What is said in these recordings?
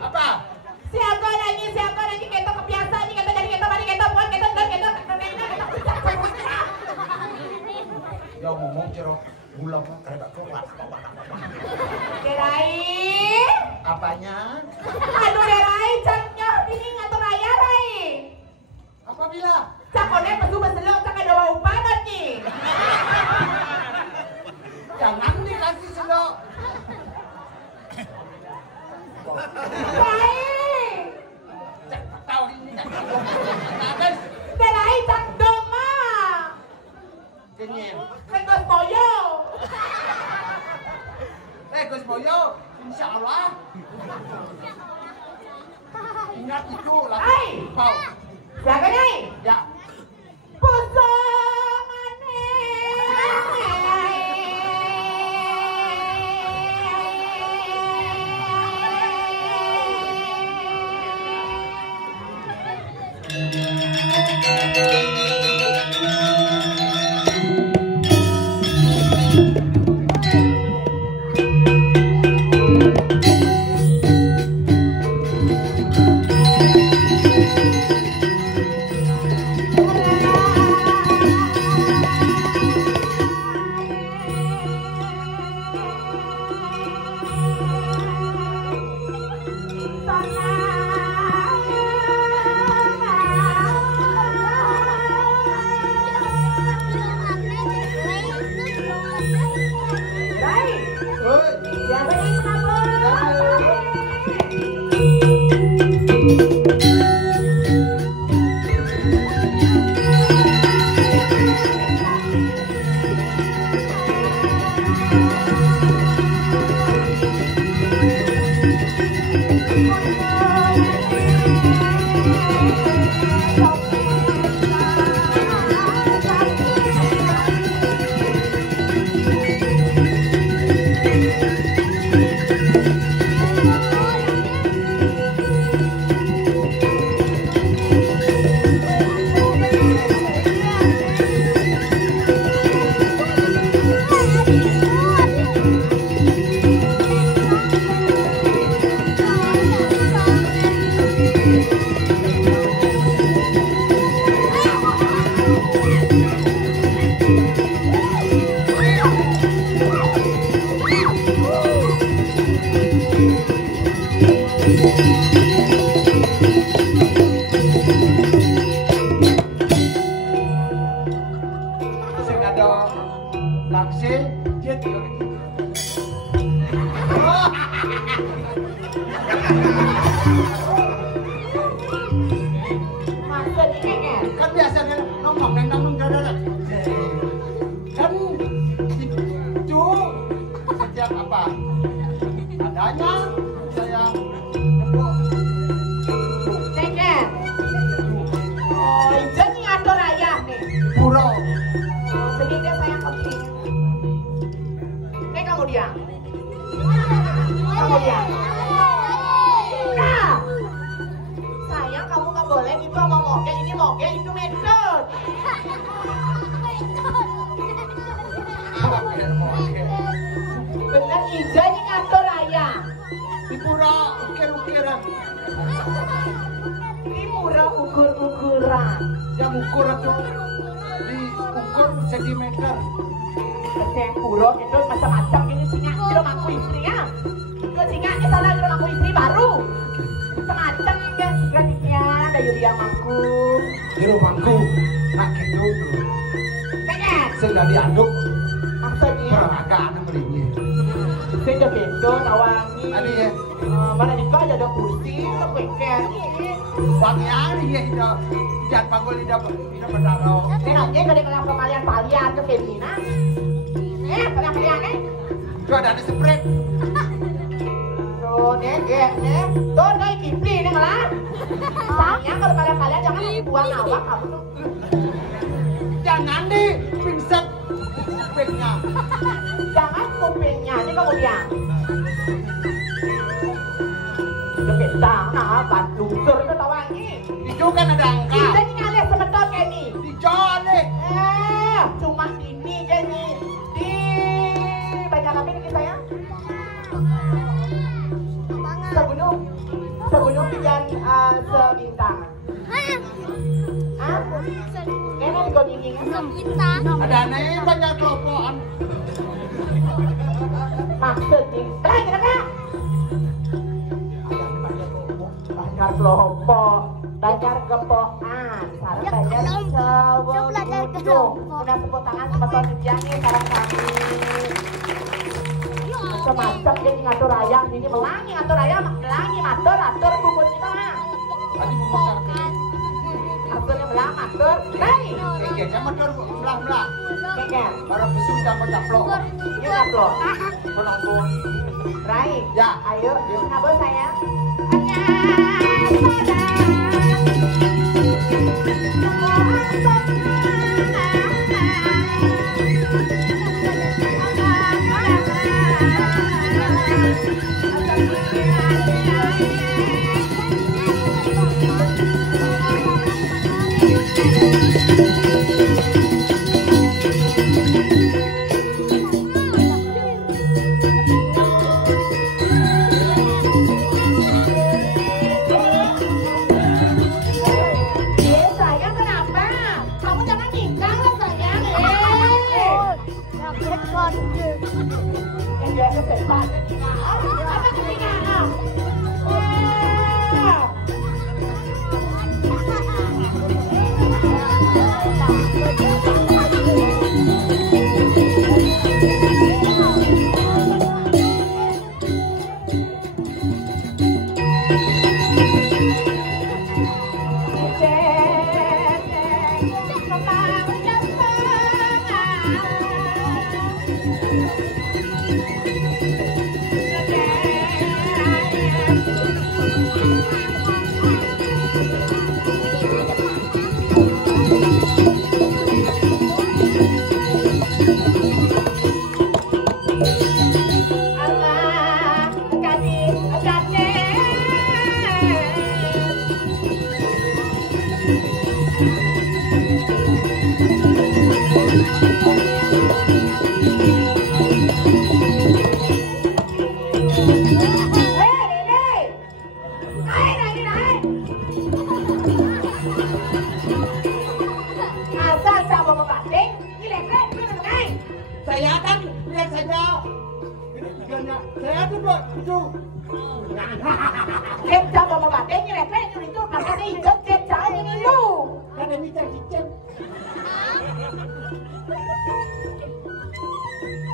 Apa? Siapa lagi kita kebiasaan ini kita jadi kita mari kita buat kita dan kita. Ya ngomong cerok bulan kereta keluar. Derai. Apanya? Aduh Derai, caknya ini ngatur raya Rai. Apabila? Cakone pesu beselok cak ada bau panas nih. Jangan dikasih selok. Baik. Tahu ini kan. Habis Derai cak doma. kenyem. Kengkos moyo. Gus Boyo, insya Allah. Ingat itu lah. Hai. Kau. Siapa nih? Ya. Kan biasanya ngomong nang dada. Kan itu sejak apa? Adanya saya nembok. Ceker. Oh, jadi ngatur raya nih. Puro. Jadi dia sayang kamu. Nih kamu dia. Kamu dia. Nah. Sayang kamu nggak boleh itu sama moge, ini moge, itu metode. Bener Ija ini ngatur raya. Di pura ukir-ukiran. Ini murah ukur-ukuran. Yang ukur itu diukur sentimeter. Saya pura itu macam-macam ini singa di rumah aku istri ya. Ke singa ini salah di rumah aku istri baru. Semacam ini gratisnya dari dia mampu. Di rumahku nak gitu. Pengen. Sudah diaduk. Maksudnya. Peraga anak melinya. Saya udah bendo tawangi. Ani ya. Mana nikah aja ada kursi, pengen. Bangnya ya itu. Jangan panggul tidak berdarah. Saya nanya ke dia palian ke Femina. Palian Itu ada di spread. Tuh, nih. Tuh, nih kipli nih malah. Sayang kalau kalian jangan buang awak kamu tuh. Jangan di pingsan kupingnya. Jangan kupingnya, ini kemudian. Itu bentang, nah, Bandung sur itu tawangi. Itu kan ada angka. Kita ini ngalih sebentar kayak ini. Dijual nih. Cuma ini kayak ini. Di banyak apa ini kita ya? Sebelum sebintang. Ah? Kayaknya di kodingin kan? Ada aneh banyak kelompokan. Maksudnya, kira-kira banyak kelompok, banyak kepokan, sarang banyak cowok. Udah tepuk tangan sama tuan nih, sarang kami. Macam-macam jadi ngatur ayam, ini melangi ngatur ayam, melangi atur bubut kita mah. Tadi membesarkan. Aturnya melang, atur, hei. Keke, sama tur belah-belah. Keke, Para besuk dapat caplok. ini ngaplok. Penonton. Rai, Ya. ayo, ngabur sayang.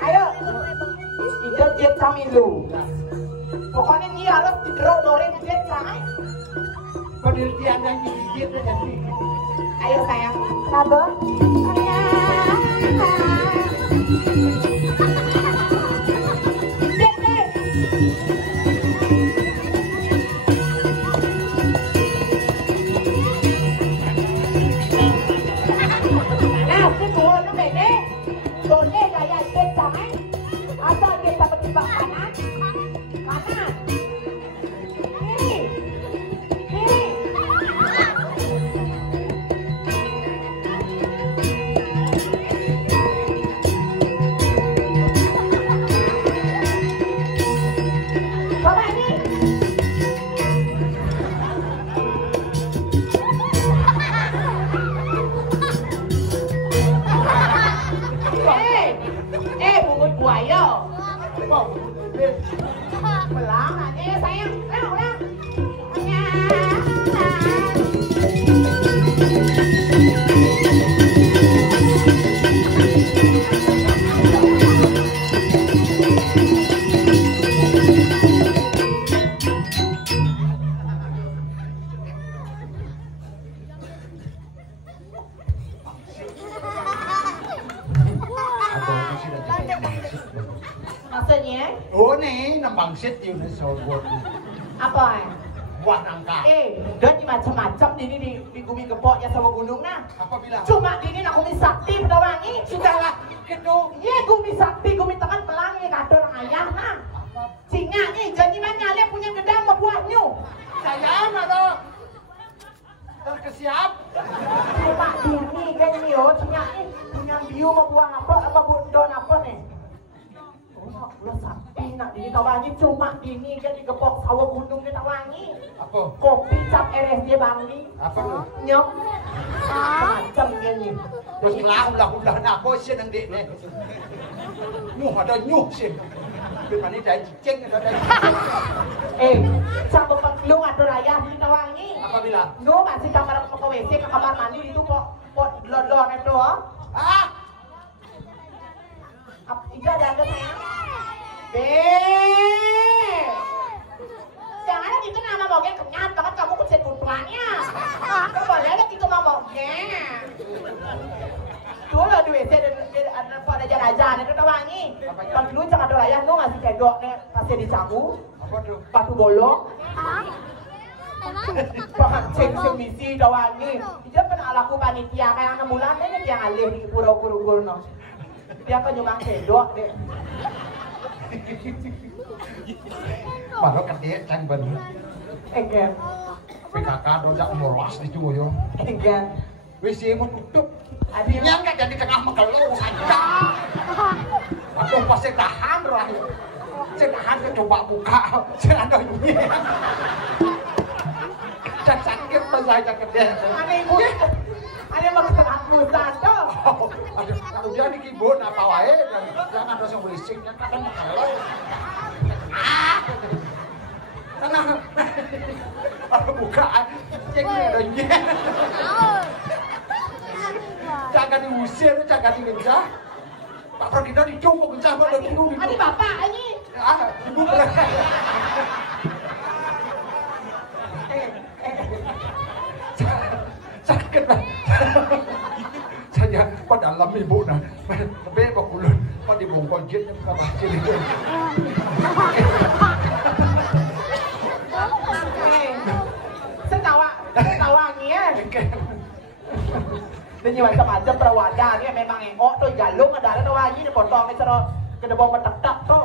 Ayo, ijat samilu. Pokoknya ini harus didodorin ijat sama. Penelitian dan gigit jadi. Ayo sayang, sabar. Maksudnya? Oh nih, nembangsit yun sobot. Apa ya? Buat angka. Dan di macam-macam di gumi gepoknya sama gunung nah. Apa bilang? Cuma ini nak gumi sakti pedawangi. Sudahlah, gitu. Iya gumi sakti, gumi tangan pelangi kado orang ayah nah. Singa nih, jadi mana dia punya gedang buahnya. Saya ada terkesiap. Cuma dia nih kan nih oh, singa nih punya biu mau buah apa bundon apa nih. Oh, udah sakti nak ini di Tawangi cuma ini kan di Gepok Sawah Gunung di Tawangi. Apa? Kopi cap RSJ Bangli. Apa tuh? Nyok. Macam gini. Terus ulah nak apa sih nang dek ni? Nyuh ada nyuh sih. Depan ni dah cicing ada. Cap lu ada raya di Tawangi. Apa bilang? Lu masih kamar ke WC ke kamar mandi itu kok lor itu. Ah, Ija ada sayang. Jangan gitu nama moge kenyat banget kamu kucet putranya. Kamu boleh gitu nama moge. Dulu di WC ada jalan-jalan itu Tawangi. Kan dulu jangan ada raya lu ngasih cedok nih pasti dicabu. apa tu? Batu bolong. Bahan ceng semisi Tawangi. Dia pernah laku panitia kayak 6 bulan ini dia ngalih di pura-pura no. Dia kan nyumbang cedok deh. Malah kedek cang ben. Enggak. PKK dojak molas di yo. Enggak. WC mau tutup. Adil. Yang kan jadi tengah mekelau saja. Aduh pasti tahan lah. Saya tahan ke coba buka. Saya ada ini. Dan sakit pas saya kedek. Aneh ibu. Aneh mau ketemu satu. Kalau dia di keyboard apa wae dan jangan ada yang berisiknya kan mekelau. Tengah. Aku buka. Cek ada ini. Jangan diusir, jangan dikejar. Pak Pragita dicungkuk kencang banget dulu. Ini bapak ini. Ibu. Sakit lah. Saya pada alam ibu nah. Tapi Pak Kulun, Pak dibungkol jin yang bukan bacil itu. Setawangi ya. Dan macam-macam perawatan memang engok tuh jalung ada Tawangi dipotong cara kedebong metek-tek tuh.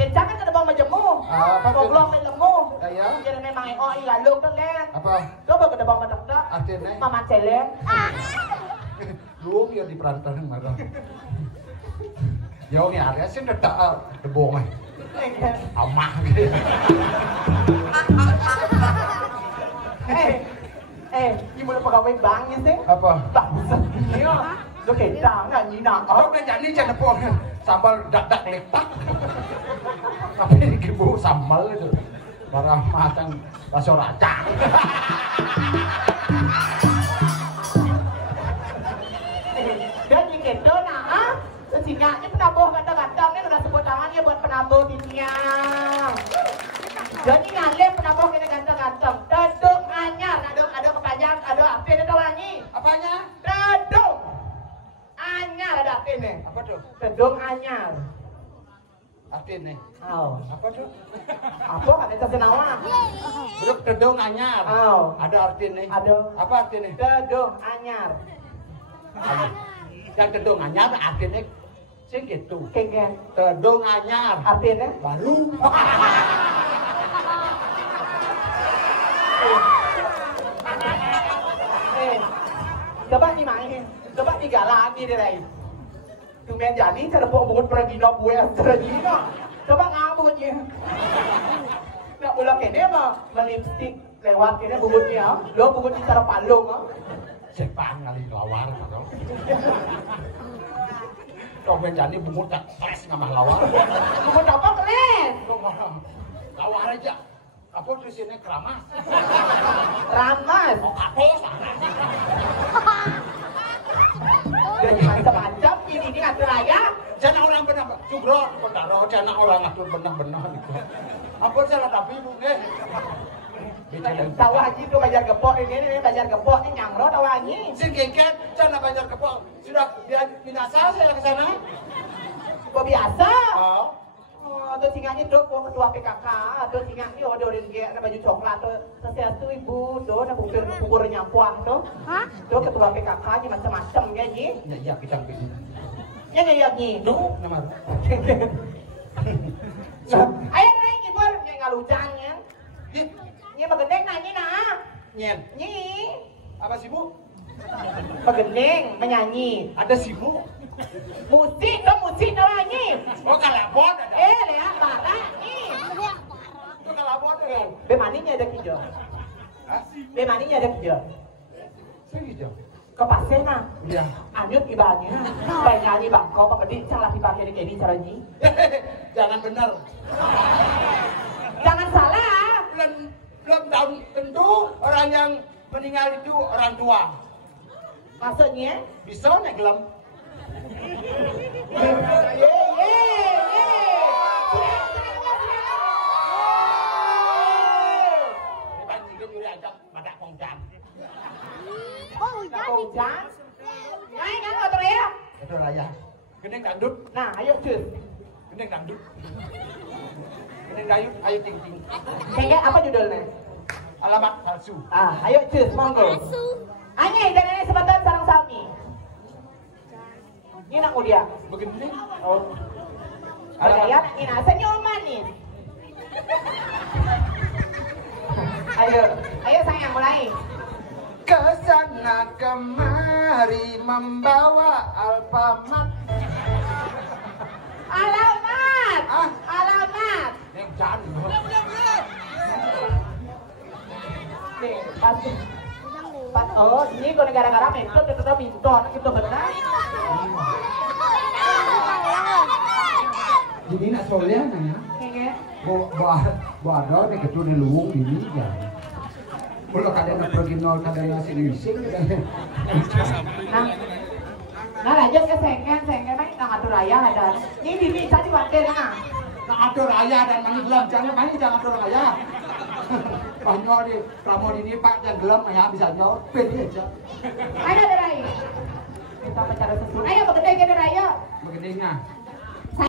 Ya jangan kedebong majemu. Goblok dan lemu. Jadi memang engok jalung tuh len. Apa? Coba kedebong metek-tek. Artinya? Mama celeng. Lu ya di perantaran marah. Yo ni area sih dedak debong mah. Amah gitu. Ini mulai pegawai bank ni sih. Apa? Bangsa ni ah. Lo kentang kan ni nak. Kau kan jadi jangan pun sambal dadak letak. Tapi ibu sambal itu barang macam bakso racang. Dan ni kentang nak ah. Sesingkatnya penambuh kata-kata ni sudah sebut tangannya buat penambuh titiang. Jadi ngalih penambuh kita ganteng-ganteng. Tedung anyar, ada kepanjang, ada apa ni Tawangi? Apanya? Tedung anyar ada apa ni? Apa tu? Tedung anyar. Artinya? Oh. Apa tu? Apa kan itu senawang? Belum tedung anyar. Oh. Ada artinya? Ada. Apa artinya? Tedung anyar. Dan tedung anyar artinya sih gitu. Kengken. Tedung anyar. Artinya? Baru. Coba ni main. Coba ni galak ni dia lain. Tumben jadi cara buat pergi nak buat pergi nak. Coba ngabutnya. Nak bola kene mah melipstick lewat kene bubutnya. Lo bubut di cara palung ah. Sepan kali lawar gitu. Kau menjadi bumbu tak stres ngamah lawar. Bubut apa keren? Lawar aja. Apa di sini keramas? Ramas. Oh kapes. Jadi macam-macam ini ngatur raya. Jangan orang benar cugro, pendaro, jangan orang ngatur benar-benar gitu. Apa salah tapi bu nih? Tawangi itu Banjar Gepok ini Banjar Gepok ini nyangro Tawangi. Si Gengket, jangan Banjar Gepok. Sudah dia binasa saya ke sana. Kok biasa? Oh. Oh, tuh singanya tuh ketua PKK, tuh singanya ada orang ada baju coklat tuh. Terus tuh ibu tuh ada bubur nyampuan tuh. Tuh ketua PKK ni macam-macam kan ni. Ya ya kita begini. Ya ni. Duh, nama. Ayo naik ni bor, ni ngalucan ya. Ni bagendeng nanya nah. Nyen. Ni. Apa sih bu? Bagendeng menyanyi. Ada sih bu. Musik lagi. Oh kalabon ada. Lea marah nih. Itu kalabon ya. Bemaninya ada kerja. Hah? Bemaninya ada kerja. Serius jam. Ke pasir mah. Iya. Anyut ibanya. Baik nyanyi bangko pengedi cang lagi pakai ini caranya. Jangan benar. Jangan salah. Belum tahu tentu orang yang meninggal itu orang tua. Maksudnya? Bisa nek gelem. Kongjan? Nyanyi kan motor ya? Itu raya. Gendeng dangdut. Nah, ayo cus. Gendeng dangdut. Gendeng dayut, ayo ting ting. Kayaknya apa judulnya? Alamat palsu. Ayo cus, monggo. Anyai dan ini sebentar sarang sami. Ini nak dia. Begini. Oh. Kaya ina senyum manis. Ayo sayang mulai. Kesana kemari membawa Alfamart. Alamat. Ah. Alamat. Yang jangan. Nih, pasti. Oh, ini kok gara-gara metode tetap minton gitu benar. Jadi nak soalnya nanya. Kayaknya. Bo ada nih ketua di luwung ini ya. Kalau kadang pergi nol kadang sing. Nah lanjut ke sengken mah nang atur raya ada. Ini bisa diwakil nah. Nak atur raya dan mani gelam jangan atur raya. Banyak di pramod ini Pak yang gelam ya bisa nyaur pede aja. Ayo ada raya. Kita bicara sesuatu. Ayo begitu ada raya. Begininya.